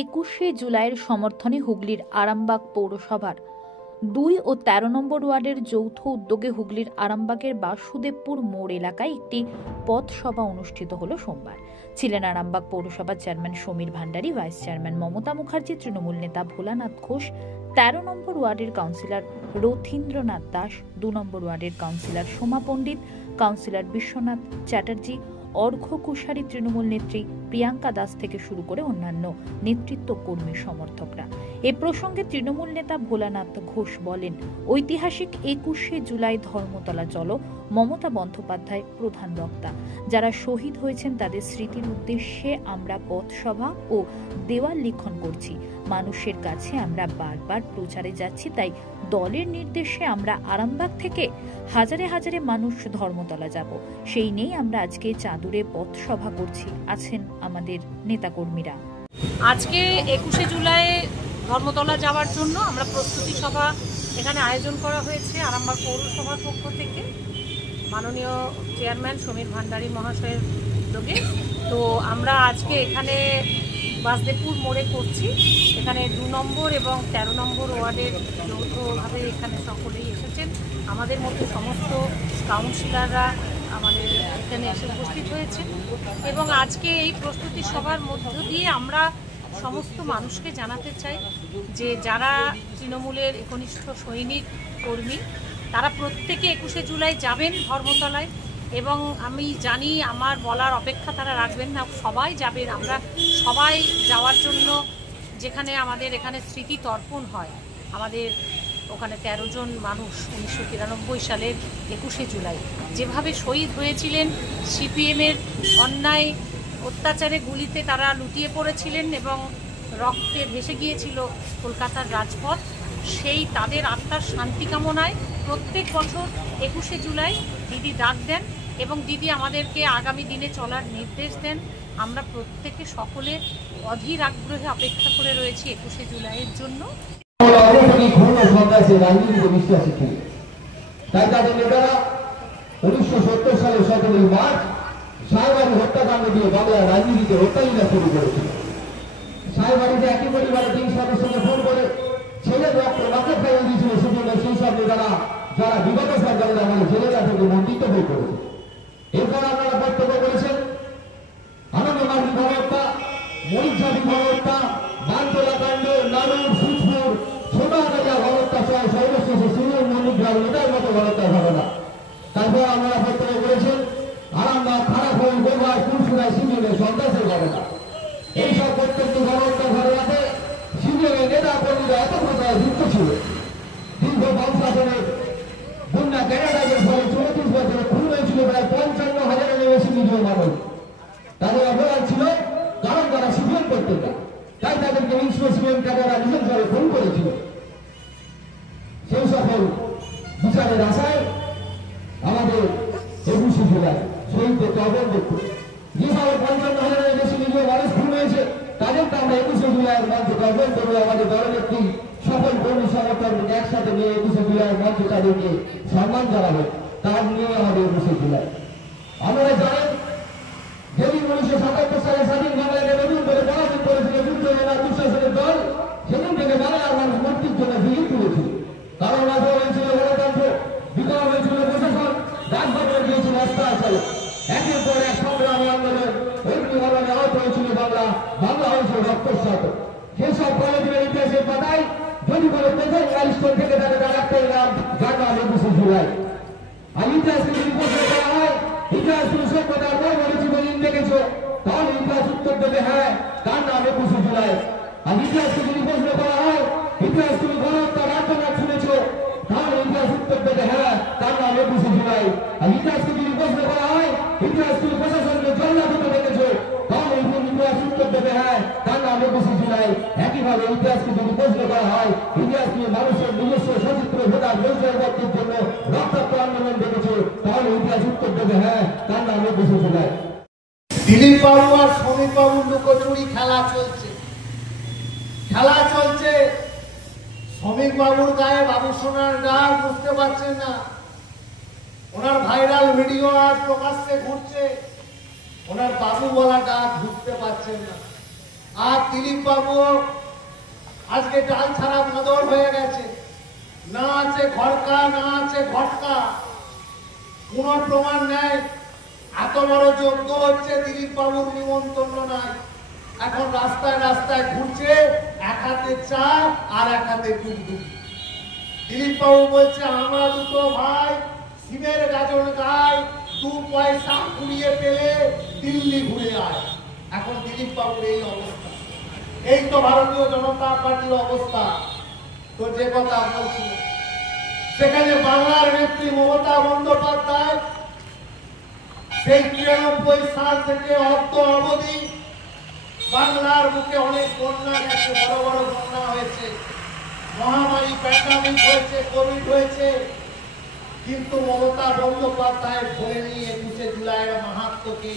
21শে জুলাইয়ের সমর্থনে হুগলির আরামবাগ পৌরসভার 2 ও 13 নম্বর ওয়ার্ডের যৌথ উদ্যোগে হুগলির আরামবাগের বাসুদেবপুর মোড় এলাকায় একটি পথসভা অনুষ্ঠিত হলো সোমবার। ছিলেন আরামবাগ পৌরসভার chairman Samir Bhandari, vice chairman Mamata Mukherjee, Trinamool নেতা ভোলানাথ ঘোষ, 13 নম্বর ওয়ার্ডের কাউন্সিলর রথীন্দ্রনাথ দাস, 2 নম্বর ওয়ার্ডের কাউন্সিলর সোমা পণ্ডিত, কাউন্সিলর বিশ্বনাথ চ্যাটার্জি, অর্ঘ্য কুশারী তৃণমূল নেত্রী প্রিয়াঙ্কা দাস থেকে শুরু করে অন্যান্য নেতৃত্ব কর্মী সমর্থকরা। এ প্রসঙ্গে তৃণমূল নেতা ভোলানাথ ঘোষ বলেন, ঐতিহাসিক 21শে জুলাই ধর্মতলা চলো, মমতা বন্দ্যোপাধ্যায় প্রধান বক্তা। যারা শহীদ হয়েছেন তাদের স্মৃতির উদ্দেশ্যে আমরা পথসভা ও দেওয়াল লিখন করছি। মানুষের কাছে আমরা বারবার প্রচারে যাচ্ছি, তাই দলের নির্দেশে আমরা আরামবাগ থেকে হাজারে হাজারে মানুষ ধর্মতলা যাব। সেই নেই আমরা আজকে চাঁদুরে পথসভা করছি। আছেন আমাদের নেতাকর্মীরা। আজকে 21শে জুলাই ধর্মতলা যাওয়ার জন্য আমরা প্রস্তুতি সভা এখানে আয়োজন করা হয়েছে আরামবাগ পৌরসভার পক্ষ থেকে, মাননীয় চেয়ারম্যান সমীর ভান্ডারী মহাশয়ের উদ্যোগে। তো আমরা আজকে এখানে বাসুদেবপুর মোড়ে করছি। এখানে 2 নম্বর এবং 13 নম্বর ওয়ার্ডের যৌথভাবে এখানে সকলেই এসেছেন। আমাদের মধ্যে সমস্ত কাউন্সিলররা আমাদের এখানে এসে উপস্থিত হয়েছেন এবং আজকে এই প্রস্তুতি সভার মধ্য দিয়ে আমরা সমস্ত মানুষকে জানাতে চাই যে যারা তৃণমূলের একনিষ্ঠ সৈনিক কর্মী তারা প্রত্যেকে 21শে জুলাই যাবেন ধর্মতলায়, এবং আমি জানি আমার বলার অপেক্ষা তারা রাখবেন না, সবাই যাবেন। আমরা সবাই যাওয়ার জন্য, যেখানে আমাদের এখানে স্মৃতি তর্পণ হয়, আমাদের ওখানে 13 জন মানুষ 1993 সালের 21শে জুলাই যেভাবে শহীদ হয়েছিলেন, সিপিএমের অন্যায় অত্যাচারে গুলিতে তারা লুটিয়ে পড়েছিলেন এবং রক্তে ভেসে গিয়েছিল কলকাতার রাজপথ, সেই তাদের আত্মার শান্তি কামনায় প্রত্যেক বছর 21শে জুলাই দিদি ডাক দেন এবং দিদি আমাদেরকে আগামী দিনে চলার নির্দেশ দেন। আমরা প্রত্যেকে সকলে অধীর আগ্রহে অপেক্ষা করে রয়েছি 21শে জুলাইয়ের জন্য। তাই তাদের নেতারা 1970 সালের 17 মার্চ সাহেবাড়ি হত্যাকাণ্ড দিয়ে বাংলার রাজনীতিতে হত্যালীলা শুরু করেছিল। সাহেবাড়িতে একই পরিবারের 3 সদস্যকে ফোন করে ছেলে ডক্টর মাকে খাইয়ে দিয়েছিল, সেজন্য সেই সব নেতারা যারা বিগত সরকারের আমলে জেলেরা থেকে মন্ডিত হয়ে পড়েছে। এরপর আপনারা বক্তব্য করেছেন আনন্দমার্গী গণহত্যা, মরিচঝাড়ি গণহত্যা, বানতলা কাণ্ড, নানুর, সুচপুর, ছোটহাটাইয়া গণহত্যা সহ সর্বশেষে সিনিয়র মণিগ্রাম নেতার মতো গণহত্যা ঘটনা। তারপর আপনারা বক্তব্য করেছেন আরামবাগ, খারাপহল, গোবার, ফুলসুরায় সিপিএমের সন্ত্রাসের ঘটনা। এইসব প্রত্যেকটি গণহত্যা ঘটনাতে সিপিএমের নেতা কর্মীরা এত প্রকার যুক্ত ছিল। দীর্ঘ বংশাসনের বন্যা ক্যানাডাদের ফলে 34 বছরে খুন হয়েছিল প্রায় 55,000-এর বেশি নিরীহ মানুষ। তাদের অপরাধ ছিল কারণ তারা সিপিএম করতে চায়, তাই তাদেরকে সিপিএম ক্যাডাররা নৃশংসভাবে খুন করেছিল। সেই সকল বিচারের আশায় আমাদের 21শে জুলাই শহীদদের তর্পণ করতে যেভাবে 55,000-এর বেশি নিরীহ মানুষ খুন হয়েছে, তাদেরকে আমরা 21শে জুলাইয়ের মঞ্চে তর্পণ করবো। আমাদের দলনেত্রী সকল কর্মী সমর্থকদের একসাথে নিয়ে 21শে জুলাইয়ের মঞ্চে তাদেরকে সম্মান জানাবো। তার নিয়ে আমাদের 21শে জুলাই। আপনারা জানেন যেদিন 1977 সালে স্বাধীন বাংলাকে নতুন করে পরাজিত করেছিল যুদ্ধ জেলা দুঃশাসনের দল, সেদিন থেকে বাংলার মানুষ মুক্তির জন্য ভিড় তুলেছিল। কারণ রাজা হয়েছিল গণতন্ত্র, বিকাশ হয়েছিল প্রশাসন, রাজভবনে গিয়েছিল অস্ত্রাচল। একের পর এক সংগ্রামী আন্দোলন, অগ্নিমরণে আহত হয়েছিল বাংলা, বাংলা হয়েছিল রক্তস্বাত। সেসব কলেজের ইতিহাসের পাতায় যদি কোনো প্রথম মাইলস্টোন থেকে তাকে রাখতে এলাম যার নাম 21শে জুলাই। আর ইতিহাসকে যদি প্রশ্ন করা হয়, ইতিহাস তুমি সভ্যতার বড় জীবন দেখেছো, তাহলে ইতিহাস উত্তর দেবে হ্যাঁ, তার নাম 21শে জুলাই। আর ইতিহাসকে যদি প্রশ্ন করা হয়, ইতিহাস তুমি গণহত্যার আত্মঘাত শুনেছো, তাহলে ইতিহাস উত্তর দেবে হ্যাঁ, তার নাম 21শে জুলাই। আর ইতিহাসকে যদি প্রশ্ন করা হয়, ইতিহাস তুমি প্রশাসনকে জল্লাঘাত দেখেছো, তাহলে ইতিহাস উত্তর দেবে হ্যাঁ, তার নাম 21শে জুলাই। একইভাবে ইতিহাসকে যদি প্রশ্ন করা হয়, ইতিহাস নিয়ে মানুষের নিজস্ব সচিত্র ভোটার বৈষম্যের জন্য রক্তাক্ত আন্দোলন দেখেছো, তাহলে ইতিহাস উত্তর দেবে হ্যাঁ, তার নাম 21শে জুলাই। দিলীপ বাবু আর সমীর বাবুর লুকোচুরি খেলা চলছে। সমীর বাবুর গায়ে বাবু সোনার ডাক বুঝতে পারছেন না। ওনার ভাইরাল ভিডিও আজ প্রকাশ্যে ঘুরছে, ওনার বাবু বলা ডাক বুঝতে পারছেন না। আর দিলীপ বাবু আজকে ডাল ছাড়া বদল হয়ে গেছে, না আছে ঘরকা, না আছে ঘটকা, কোন প্রমাণ নেই। এত বড় যজ্ঞ হচ্ছে, দিলীপ বাবুর নিমন্ত্রণ নাই। এখন রাস্তায় রাস্তায় ঘুরছে, এক হাতে চা আর এক হাতে টুকটুক। দিলীপ বাবু বলছে আমরা দুটো ভাই শিবের গাজন গাই, 2 পয়সা কুড়িয়ে পেলে দিল্লি ঘুরে আয়। এখন দিলীপ বাবুর এই অবস্থা। এই তো ভারতীয় জনতা পার্টির অবস্থা। তো যে কথা বলছিল, সেখানে বাংলার নেত্রী মমতা বন্দ্যোপাধ্যায় সেই 93 সাল থেকে অদ্য অবধি বাংলার বুকে অনেক বন্যা গেছে, বড় বড় বন্যা হয়েছে, মহামারী প্যান্ডামিক হয়েছে, কোভিড হয়েছে, কিন্তু মমতা বন্দ্যোপাধ্যায় ভোলেনি 21শে জুলাইয়ের মাহাত্ম্যকে।